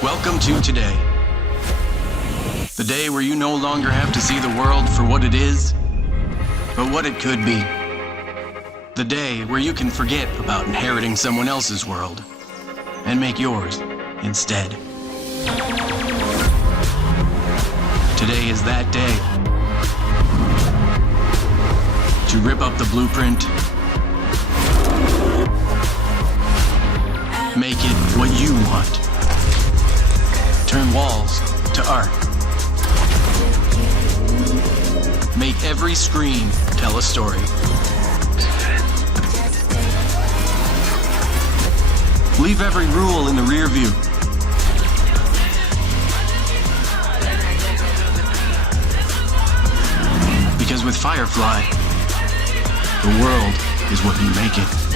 Welcome to today. The day where you no longer have to see the world for what it is, but what it could be. The day where you can forget about inheriting someone else's world and make yours instead. Today is that day to rip up the blueprint, make it what you want. Turn walls to art. Make every screen tell a story. Leave every rule in the rear view. Because with Firefly, the world is what you make it.